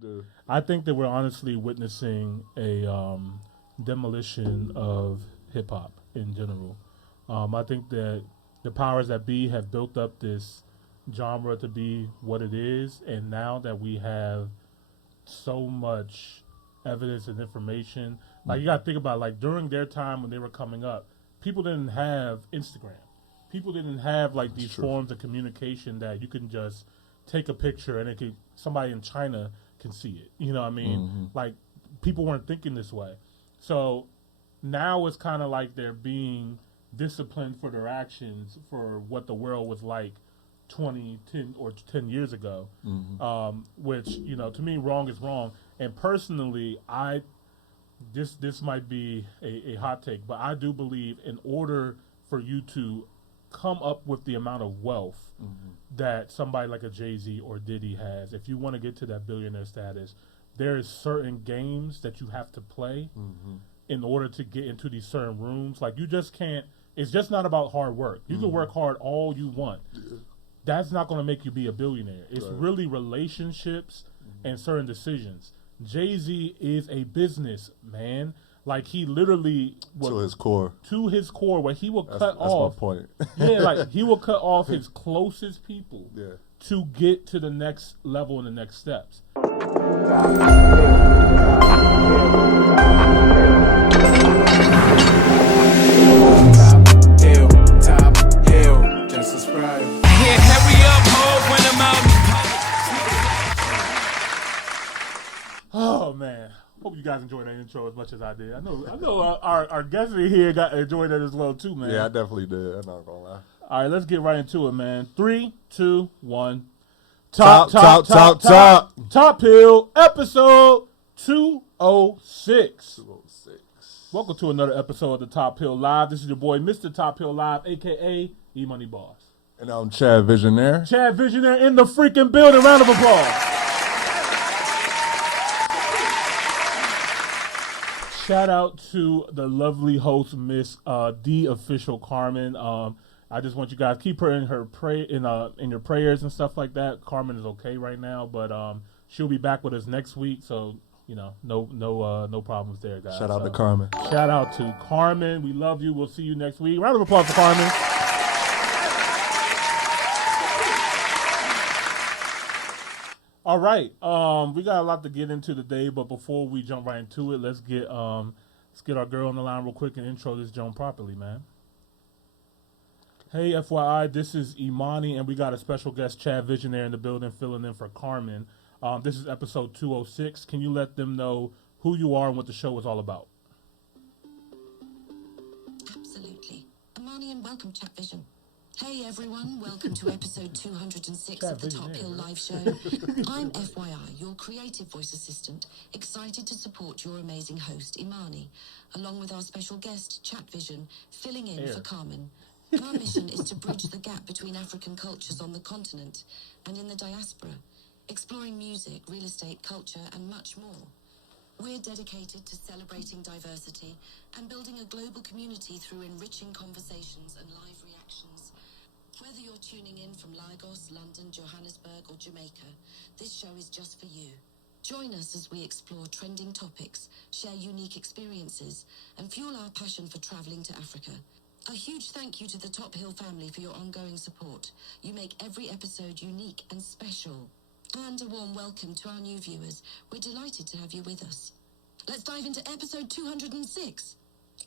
do. I think that we're honestly witnessing a demolition of hip hop in general. I think that the powers that be have built up this genre to be what it is, and now that we have so much evidence and information, like you got to think about, like during their time when they were coming up, people didn't have Instagram. People didn't have like these forms of communication that you can just take a picture and somebody in China can see it. You know what I mean? Mm-hmm. Like people weren't thinking this way. So now it's kind of like they're being disciplined for their actions for what the world was like 10 years ago, which, you know, to me, wrong is wrong. And personally, this might be a hot take, but I do believe in order for you to come up with the amount of wealth that somebody like a JayZ or Diddy has, if you want to get to that billionaire status, there is certain games that you have to play in order to get into these certain rooms. Like you just can't, it's just not about hard work. You can work hard all you want. That's not going to make you be a billionaire. It's really relationships and certain decisions. JayZ is a business man. Like he literally to his core, where he will cut off. That's my point. Yeah, like he will cut off his closest people to get to the next level and the next steps. Top hill, just subscribe. Yeah, hurry up, ho, when I'm out. Oh man, hope you guys enjoyed that intro as much as I did. I know our guest here enjoyed that as well too, man. Yeah, I definitely did. I'm not gonna lie. All right, let's get right into it, man. 3, 2, 1. Top Hill, episode 206. 206. Welcome to another episode of the Top Hill Live. This is your boy, Mr. Top Hill Live, a.k.a. EmoneyBoss. And I'm Chadvisionaire. Chadvisionaire in the freaking building. Round of applause. Shout out to the lovely host, Miss The Official Carmen. I just want you guys keep her in your prayers and stuff like that. Carmen is okay right now, but she'll be back with us next week. So you know, no problems there, guys. Shout out to Carmen. Shout out to Carmen. We love you. We'll see you next week. Round of applause for Carmen. All right, we got a lot to get into today, but before we jump right into it, let's get our girl on the line real quick and intro this joint properly, man. Hey, FYI, this is Imani, and we got a special guest, Chadvisionaire, in the building, filling in for Carmen. This is episode 206. Can you let them know who you are and what the show is all about? Absolutely. Imani, and welcome, Chadvision. Hey everyone, welcome to episode 206 of the Top Hill Live Show. I'm FYI, your creative voice assistant, excited to support your amazing host, Imani, along with our special guest, Chadvision, filling in for Carmen. Our mission is to bridge the gap between African cultures on the continent and in the diaspora, exploring music, real estate, culture, and much more. We're dedicated to celebrating diversity and building a global community through enriching conversations and live reactions. Whether you're tuning in from Lagos, London, Johannesburg, or Jamaica, this show is just for you. Join us as we explore trending topics, share unique experiences, and fuel our passion for traveling to Africa. A huge thank you to the Top Hill family for your ongoing support. You make every episode unique and special. And a warm welcome to our new viewers. We're delighted to have you with us. Let's dive into episode 206.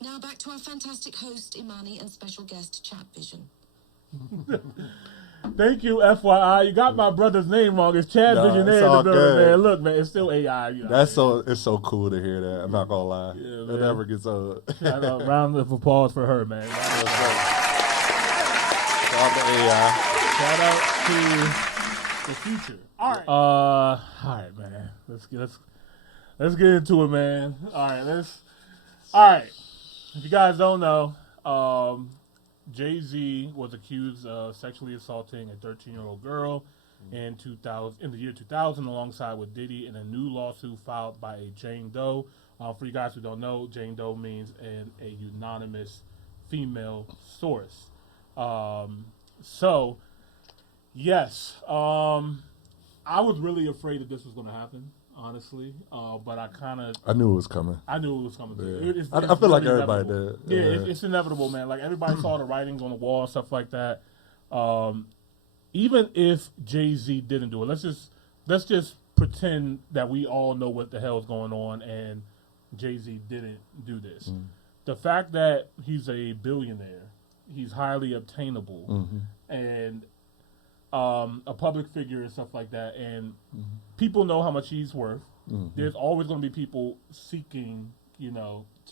Now back to our fantastic host, Imani, and special guest, Chadvision. Thank you, FYI. You got my brother's name wrong. It's Chadvisionaire in the building, man. Look, man, it's still AI. You know, It's so cool to hear that. I'm not gonna lie. Yeah, it never gets old. Shout out, round of applause for her, man. Shout out to AI. Shout out to the future. All right, man. Let's get into it, man. All right. If you guys don't know, JayZ was accused of sexually assaulting a 13-year-old girl in the year 2000, alongside with Diddy, in a new lawsuit filed by a Jane Doe. For you guys who don't know, Jane Doe means a unanimous female source. Yes, I was really afraid that this was going to happen. honestly. But I knew it was coming. I knew it was coming. Yeah. I feel like everybody inevitable. did. Yeah, it's inevitable, man. Like everybody saw the writings on the wall, stuff like that. Even if JayZ didn't do it, let's just pretend that we all know what the hell's going on, and JayZ didn't do this. The fact that he's a billionaire, he's highly obtainable, and a public figure and stuff like that, and people know how much he's worth. There's always going to be people seeking,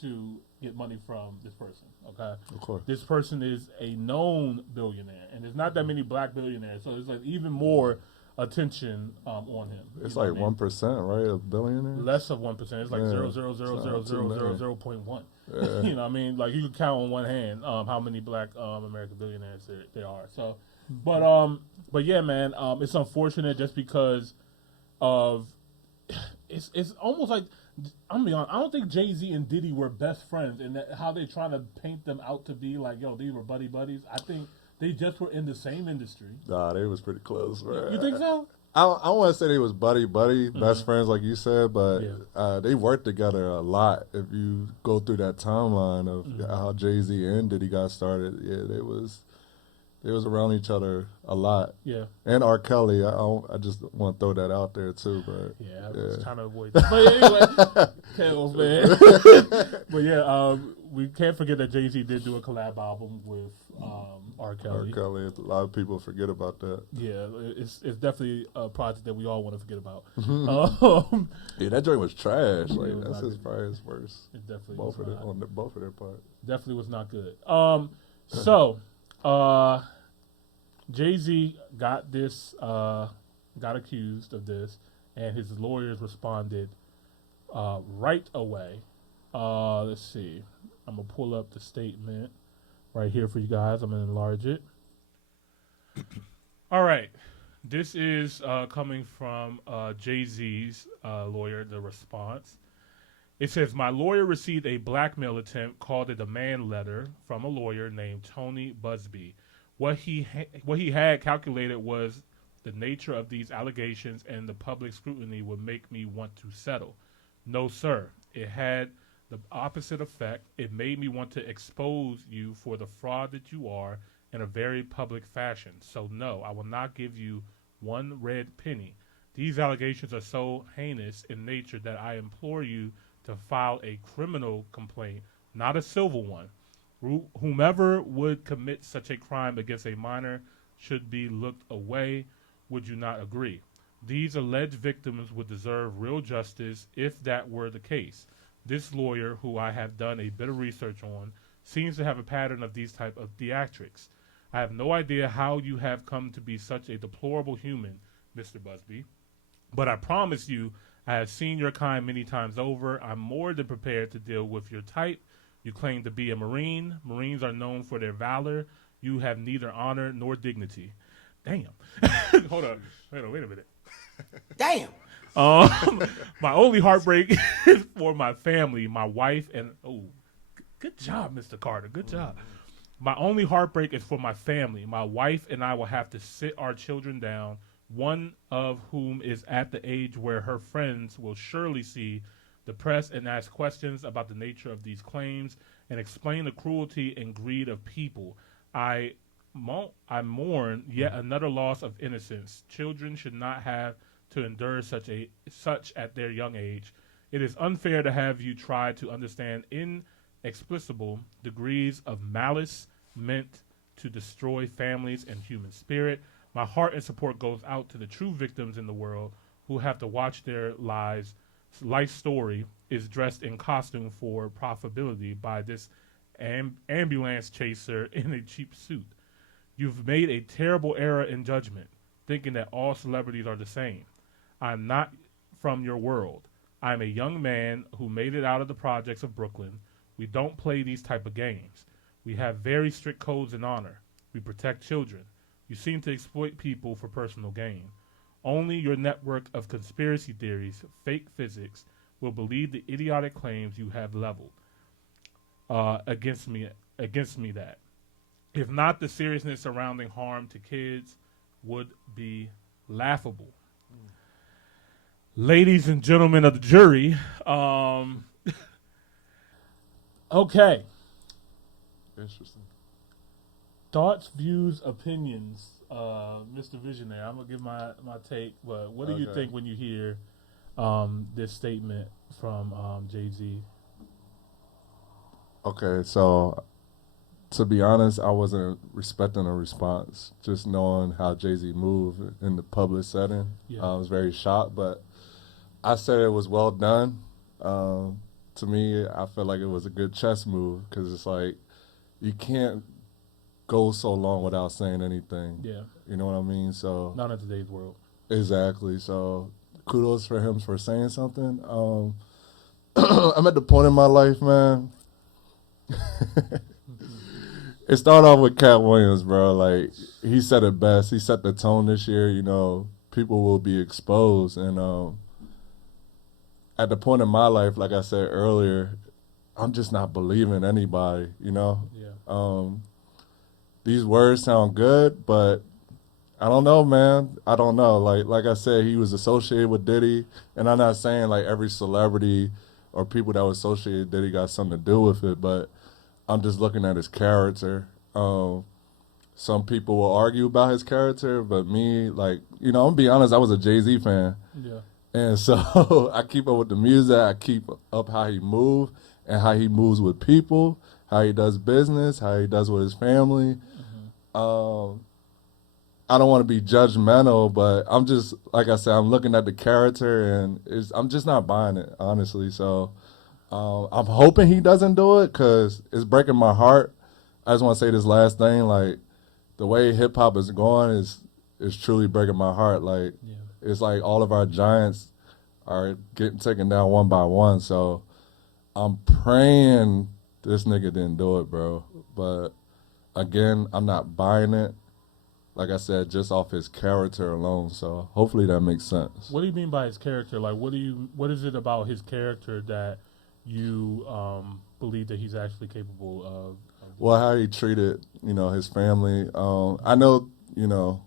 to get money from this person. Okay, Of course. this person is a known billionaire, and there's not that many black billionaires, so there's like even more attention on him. It's like 1%, right? A billionaire. Less of 1%. It's like Yeah. 0.0000000.1. You know what I mean? Like you can count on one hand how many black American billionaires there are. So, but yeah, man, it's unfortunate just because of it's almost like, I'm gonna be honest, I don't think JayZ and Diddy were best friends, and how they're trying to paint them out to be like, yo, these were buddies. I think they just were in the same industry. Nah, they was pretty close, right? You think so? I don't want to say they was buddy, best friends like you said, but they worked together a lot. If you go through that timeline of how JayZ and Diddy got started, yeah, they was around each other a lot. Yeah. And R. Kelly, I just want to throw that out there too, but yeah, I was trying to avoid that. But anyway, Tails, man. But yeah, we can't forget that JayZ did do a collab album with R. Kelly. R. Kelly, a lot of people forget about that. Yeah, it's definitely a project that we all want to forget about. Yeah, that joint was trash. Like that's probably his worst. It definitely both was of them, both of their part. Definitely was not good. So JayZ got accused of this, and his lawyers responded right away. Let's see. I'm gonna pull up the statement right here for you guys. I'm gonna enlarge it. All right. This is coming from JayZ's lawyer, the response. It says, my lawyer received a blackmail attempt called a demand letter from a lawyer named Tony Busby. What he had calculated was the nature of these allegations and the public scrutiny would make me want to settle. No, sir. It had the opposite effect. It made me want to expose you for the fraud that you are in a very public fashion. So no, I will not give you one red penny. These allegations are so heinous in nature that I implore you to file a criminal complaint, not a civil one. Whomever would commit such a crime against a minor should be looked away. Would you not agree? These alleged victims would deserve real justice if that were the case. This lawyer, who I have done a bit of research on, seems to have a pattern of these type of theatrics. I have no idea how you have come to be such a deplorable human, Mr. Busby, but I promise you I have seen your kind many times over. I'm more than prepared to deal with your type. You claim to be a Marine. Marines are known for their valor. You have neither honor nor dignity. Damn. Hold on. Wait a minute. Damn. My only heartbreak is for my family, my wife, and good job, Mr. Carter. Good job. My only heartbreak is for my family. My wife and I will have to sit our children down, one of whom is at the age where her friends will surely see the press and ask questions about the nature of these claims and explain the cruelty and greed of people. I mourn yet another loss of innocence. Children should not have to endure such at their young age. It is unfair to have you try to understand inexplicable degrees of malice meant to destroy families and human spirit. My heart and support goes out to the true victims in the world who have to watch their life story is dressed in costume for profitability by this ambulance chaser in a cheap suit. You've made a terrible error in judgment, thinking that all celebrities are the same. I'm not from your world. I'm a young man who made it out of the projects of Brooklyn. We don't play these type of games. We have very strict codes and honor. We protect children. You seem to exploit people for personal gain. Only your network of conspiracy theories, fake physics, will believe the idiotic claims you have leveled against me that. If not, the seriousness surrounding harm to kids would be laughable. Ladies and gentlemen of the jury, okay. Interesting. Thoughts, views, opinions, Mr. Visionaire. I'm gonna give my take, but what do you think when you hear this statement from JayZ? Okay, so to be honest, I wasn't expecting a response. Just knowing how JayZ moved in the public setting, I was very shocked. But I said it was well done. To me, I felt like it was a good chess move because it's like you can't go so long without saying anything. Yeah, you know what I mean. So not in today's world. Exactly. So kudos for him for saying something. I'm at the point in my life, man. It started off with Cat Williams, bro. Like, he said it best. He set the tone this year. You know, people will be exposed. And at the point in my life, like I said earlier, I'm just not believing anybody, you know? Yeah. These words sound good, but I don't know, man. I don't know. Like I said, he was associated with Diddy. And I'm not saying, like, every celebrity or people that were associated with Diddy got something to do with it, but I'm just looking at his character. Some people will argue about his character, but me, like, you know, I'm gonna be honest, I was a JayZ fan. Yeah. And so I keep up with the music, I keep up how he moves and how he moves with people, how he does business, how he does with his family. Mm-hmm. I don't want to be judgmental, but I'm just, like I said, I'm looking at the character and I'm just not buying it, honestly. So I'm hoping he doesn't do it because it's breaking my heart. I just want to say this last thing, like, the way hip hop is going is truly breaking my heart. Like, it's like all of our giants are getting taken down one by one. So I'm praying this nigga didn't do it, bro. But again, I'm not buying it. Like I said, just off his character alone. So hopefully that makes sense. What do you mean by his character? Like, what is it about his character that you believe that he's actually capable of? Well, how he treated, you know, his family. I know, you know,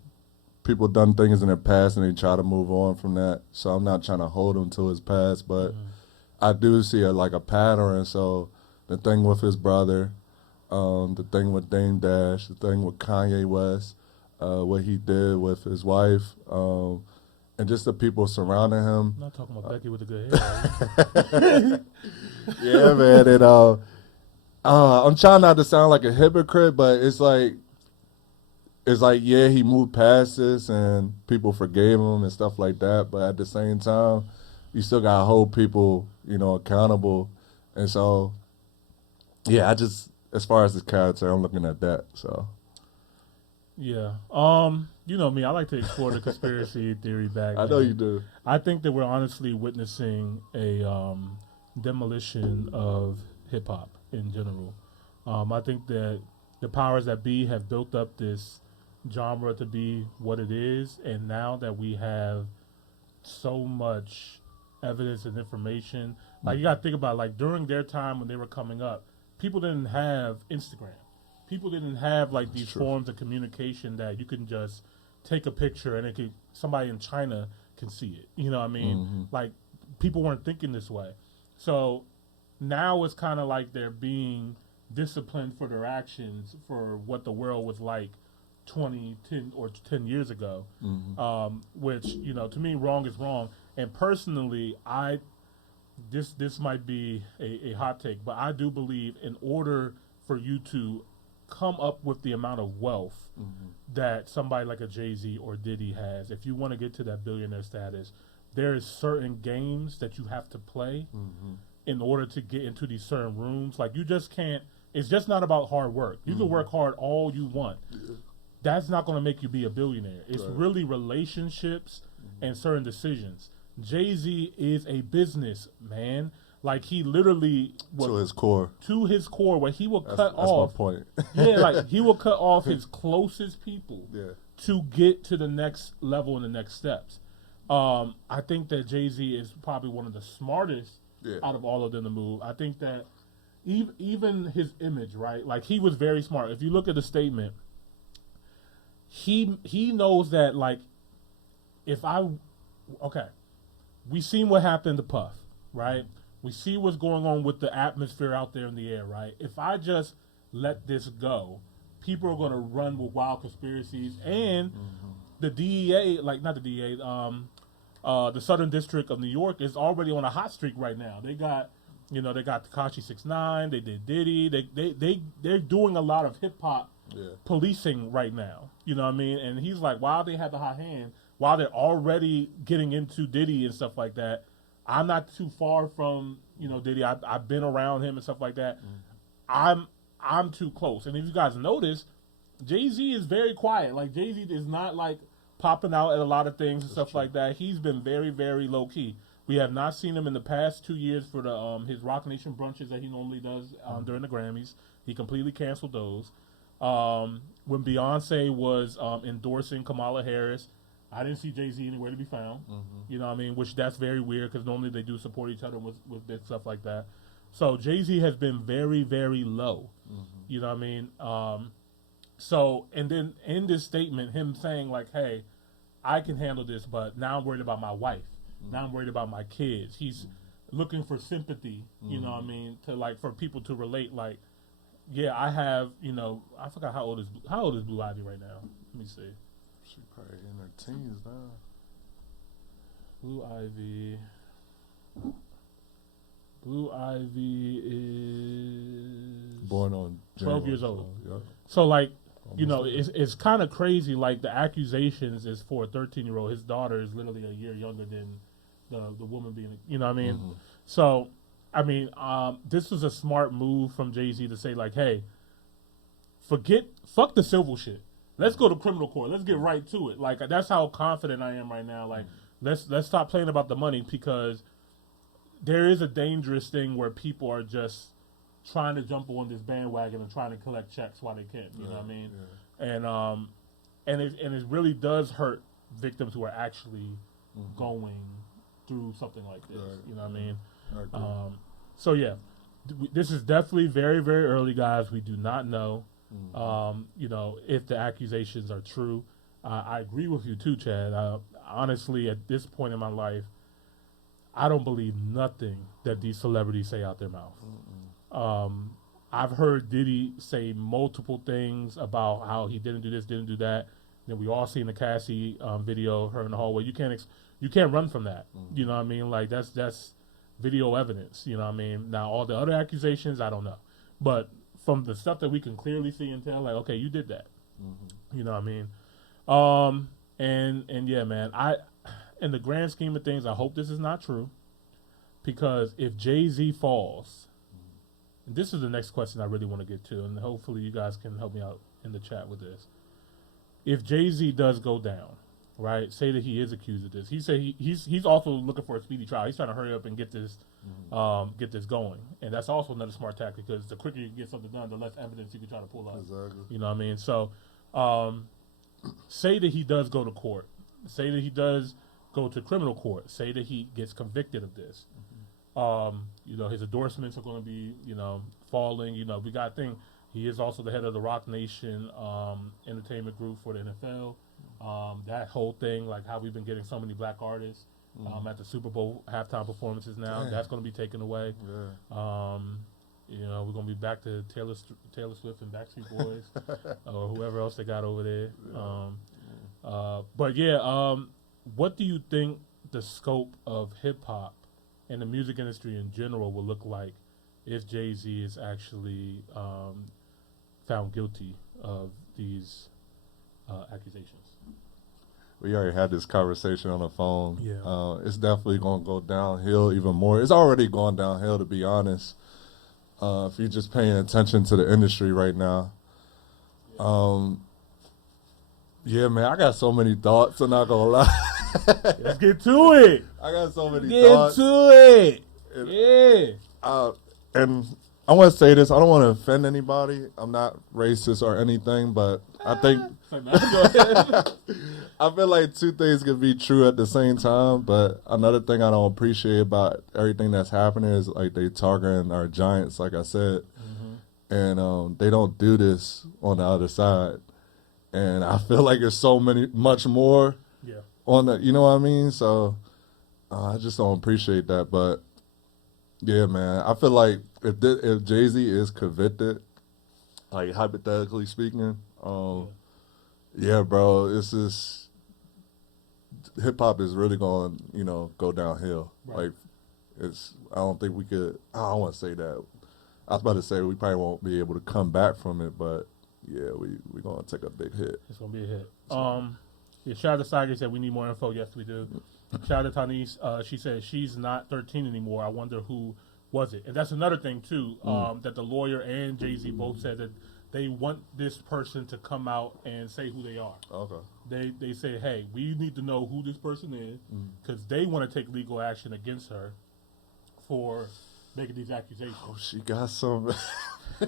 people done things in their past and they try to move on from that. So I'm not trying to hold him to his past, but I do see a pattern. So the thing with his brother, the thing with Dame Dash, the thing with Kanye West, what he did with his wife, and just the people surrounding him. I'm not talking about Becky with the good hair. Yeah, man. And I'm trying not to sound like a hypocrite, but it's like, yeah, he moved past this and people forgave him and stuff like that. But at the same time, you still got to hold people, you know, accountable. And so, yeah, as far as his character, I'm looking at that. So, yeah. You know me, I like to explore the conspiracy theory back. I know you do. I think that we're honestly witnessing a demolition of hip hop in general. I think that the powers that be have built up this genre to be what it is, and now that we have so much evidence and information, like, you got to think about, like, during their time when they were coming up, people didn't have Instagram. People didn't have, like, these forms of communication that you can just take a picture and somebody in China can see it. You know what I mean? Mm-hmm. Like, people weren't thinking this way. So now it's kind of like they're being disciplined for their actions for what the world was like 10 years ago, which, you know, to me, wrong is wrong. And personally, this might be a hot take, but I do believe in order for you to come up with the amount of wealth that somebody like a JayZ or Diddy has, if you want to get to that billionaire status, there is certain games that you have to play in order to get into these certain rooms. Like, you just can't, it's just not about hard work. You can work hard all you want. That's not going to make you be a billionaire. It's really relationships and certain decisions. JayZ is a business man. Like, he literally to his core, where he will cut off. That's my point. Yeah, like, he will cut off his closest people to get to the next level and the next steps. I think that JayZ is probably one of the smartest out of all of them to move. I think that even his image, right? Like, he was very smart. If you look at the statement, he knows that, like, we seen what happened to Puff, right? We see what's going on with the atmosphere out there in the air, right? If I just let this go, people are going to run with wild conspiracies, and the DEA, not the DEA, the Southern District of New York is already on a hot streak right now. They got, they got Tekashi 6ix9ine, they did Diddy, they're doing a lot of hip hop policing right now. You know what I mean? And he's like, while they have the hot hand, while they're already getting into Diddy and stuff like that, I'm not too far from, Diddy. I've been around him and stuff like that. I'm too close. And if you guys notice, JayZ is very quiet. Like, JayZ is not like popping out at a lot of things and stuff like that. He's been very, very low key. We have not seen him in the past 2 years for the his Rock Nation brunches that he normally does during the Grammys. He completely canceled those. When Beyonce was endorsing Kamala Harris, I didn't see JayZ anywhere to be found. You know what I mean? Which that's very weird because normally they do support each other with stuff like that. So JayZ has been very, very low. You know what I mean? So, and then in this statement, him saying like, hey, I can handle this, but now I'm worried about my wife. Now I'm worried about my kids. He's looking for sympathy, you know what I mean, to like, for people to relate, like, yeah, I have, I forgot how old is Blue Ivy right now. Let me see. She probably in her teens now. Blue Ivy is born on 12 years old. Yep. So like, it's kind of crazy. Like the accusations is for a 13-year-old. His daughter is literally a year younger than the woman being. You know what I mean? So, I mean, this was a smart move from JayZ to say like, hey, fuck the civil shit. Let's go to criminal court. Let's get right to it. Like that's how confident I am right now. Like let's stop playing about the money because there is a dangerous thing where people are just trying to jump on this bandwagon and trying to collect checks while they can. You know what I mean? Yeah. And it really does hurt victims who are actually going through something like this. Right. You know what I mean? So yeah, this is definitely very, very early, guys. We do not know. If the accusations are true. I agree with you too, Chad. Honestly, at this point in my life, I don't believe nothing that these celebrities say out their mouth. I've heard Diddy say multiple things about how he didn't do this, didn't do that. Then we all seen the Cassie video, her in the hallway. You can't run from that. You know what I mean? Like that's video evidence. You know what I mean? Now all the other accusations, I don't know, but from the stuff that we can clearly see and tell, like, okay, you did that. You know what I mean? And yeah, man, in the grand scheme of things, I hope this is not true, because if JayZ falls, and this is the next question I really want to get to, and hopefully you guys can help me out in the chat with this. If JayZ does go down, right? Say that he is accused of this. He said he's also looking for a speedy trial. He's trying to hurry up and get this going, and that's also another smart tactic, because the quicker you can get something done, the less evidence you can try to pull out. Exactly. You know what I mean? So, say that he does go to court. Say that he does go to criminal court. Say that he gets convicted of this. His endorsements are going to be, falling. We got a thing. He is also the head of the Rock Nation entertainment group for the NFL. That whole thing, like how we've been getting so many black artists at the Super Bowl halftime performances now, that's going to be taken away. Yeah. We're going to be back to Taylor Swift and Backstreet Boys or whoever else they got over there. What do you think the scope of hip-hop and the music industry in general will look like if JayZ is actually found guilty of these accusations? We already had this conversation on the phone. Yeah. It's definitely going to go downhill even more. It's already gone downhill, to be honest. If you're just paying attention to the industry right now. Yeah, man, I got so many thoughts, I'm not going to lie. Let's get to it. I got so many Get thoughts. to it. And I want to say this. I don't want to offend anybody. I'm not racist or anything, but I think I feel like two things can be true at the same time. But another thing I don't appreciate about everything that's happening is like they targeting our giants, like I said, and they don't do this on the other side. And I feel like there's much more on the, you know what I mean? So I just don't appreciate that. But yeah, man, I feel like if JayZ is convicted, like hypothetically speaking, yeah, bro, it's just hip hop is really going, go downhill. Right. Like, I don't think we could. I don't want to say that. I was about to say we probably won't be able to come back from it, but yeah, we're gonna take a big hit. It's gonna be a hit. Yeah, shout out to Saga said we need more info. Yes, we do. Shout out to Tanise. She said she's not 13 anymore. I wonder who was it. And that's another thing too. That the lawyer and JayZ both said that they want this person to come out and say who they are. Okay. They say, hey, we need to know who this person is because they want to take legal action against her for making these accusations. Oh, she got some.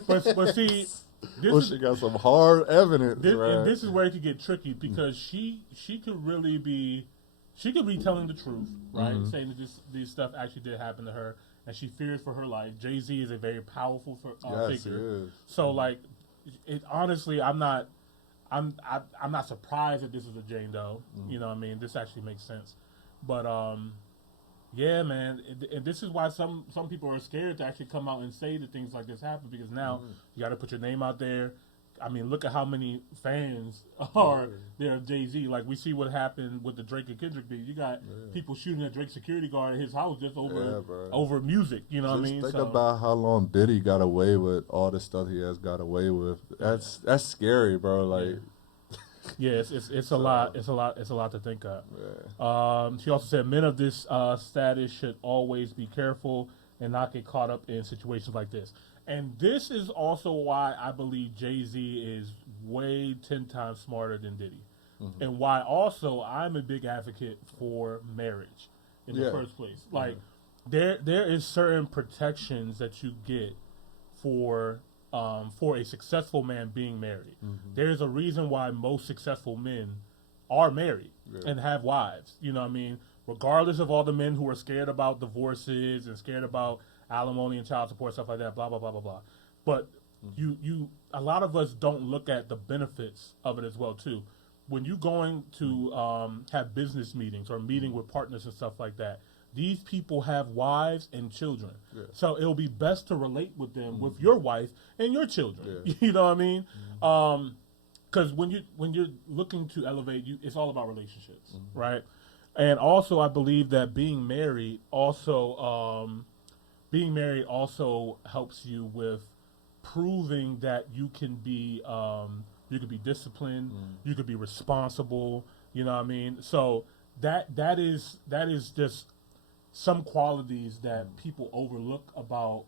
but see, she got some hard evidence. And this is where it could get tricky because she could really be, she could be telling the truth, right? Saying that this stuff actually did happen to her, and she fears for her life. JayZ is a very powerful figure, He is. so like, honestly, I'm not surprised that this is a Jane Doe. You know what I mean? This actually makes sense, but yeah, man, and this is why some people are scared to actually come out and say that things like this happen because now you got to put your name out there. I mean, look at how many fans are there of JayZ. Like, we see what happened with the Drake and Kendrick beat. You got people shooting at Drake's security guard at his house just over music. You know what I mean? Think about how long Diddy got away with all the stuff he has got away with. That's scary, bro. Like, yeah, it's a lot. It's a lot to think of. Yeah. She also said men of this status should always be careful and not get caught up in situations like this. And this is also why I believe JayZ is way 10 times smarter than Diddy. And why also I'm a big advocate for marriage in the first place. Like, there is certain protections that you get for a successful man being married. There's a reason why most successful men are married and have wives. You know what I mean? Regardless of all the men who are scared about divorces and scared about alimony and child support, stuff like that, blah, blah, blah, blah, blah. But a lot of us don't look at the benefits of it as well, too. When you're going to have business meetings or meeting with partners and stuff like that, these people have wives and children. So it'll be best to relate with them with your wife and your children. You know what I mean? Because when you're looking to elevate, it's all about relationships, right? And also, I believe that being married also helps you with proving that you can be disciplined, you could be responsible. You know what I mean? So that is just some qualities that people overlook about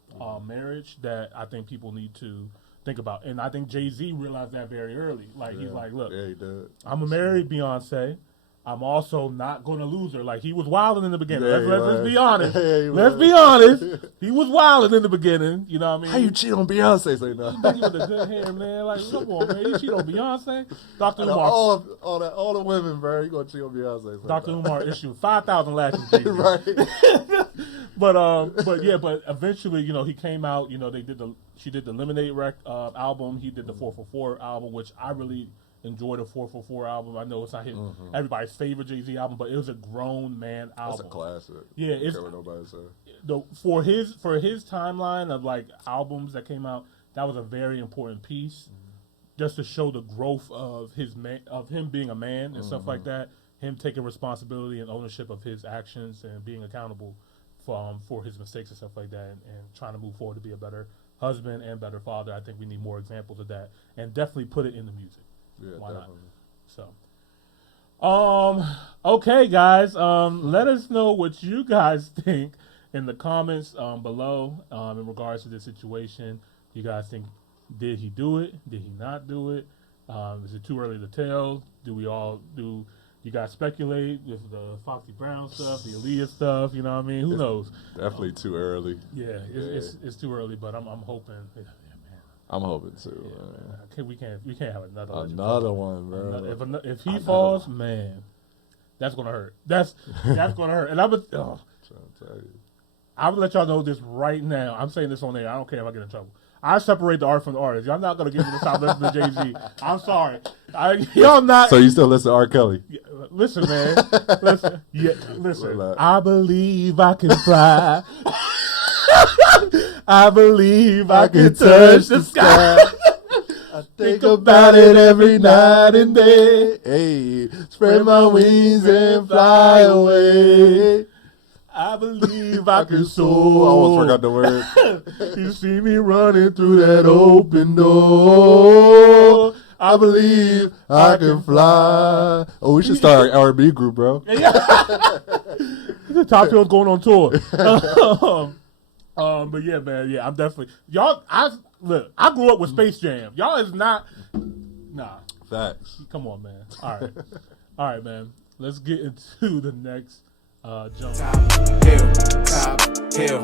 marriage that I think people need to think about. And I think JayZ realized that very early. Like, he's like, look, he did. I'm gonna marry Beyonce. I'm also not going to lose her. Like, he was wilding in the beginning. Let's be honest. Let's be honest. He was wilding in the beginning. You know what I mean? How you cheat on Beyonce? Say no. He with the good hair, man. Like, come on, man. You cheat on Beyonce? Dr. Umar. All the women, bro. You going to cheat on Beyonce. Dr. Umar issued 5,000 lashes. Right. But eventually, he came out. She did the Lemonade album. He did the 444 album, which I really enjoyed. The 444 album. I know it's not everybody's favorite JayZ album, but it was a grown man album. That's a classic. Yeah, I don't care what nobody says. For his timeline of like albums that came out, that was a very important piece, just to show the growth of him being a man and stuff like that. Him taking responsibility and ownership of his actions and being accountable for his mistakes and stuff like that, and trying to move forward to be a better husband and better father. I think we need more examples of that, and definitely put it in the music. Yeah, why definitely. not? So, okay, guys, let us know what you guys think in the comments below in regards to this situation. Do you guys think, did he do it? Did he not do it? Is it too early to tell? Do you guys speculate with the Foxy Brown stuff, the Aaliyah stuff? You know what I mean? Who knows? Definitely too early. Yeah, it's too early, but I'm hoping. I'm hoping too. Yeah, we can't have another one, bro. If he falls, man, that's gonna hurt. That's gonna hurt. And I'm gonna let y'all know this right now. I'm saying this on air. I don't care if I get in trouble. I separate the art from the artist. Y'all not gonna give me the time to listen to JayZ. I'm sorry. Y'all not. So you still listen to R. Kelly? Listen, man. Listen. Yeah, listen. I believe I can fly. I believe I can touch the sky. I think about it every night and day. Hey, spread my wings and fly away. I believe I can I soar. almost forgot the word. You see me running through that open door. I believe I can fly. Oh, we should start our R&B group, bro. The Top Hill's going on tour. But yeah, man, yeah, I'm definitely y'all. I grew up with Space Jam. Y'all is not. Nah. Facts. Come on, man. All right, man. Let's get into the next jump. Top hill,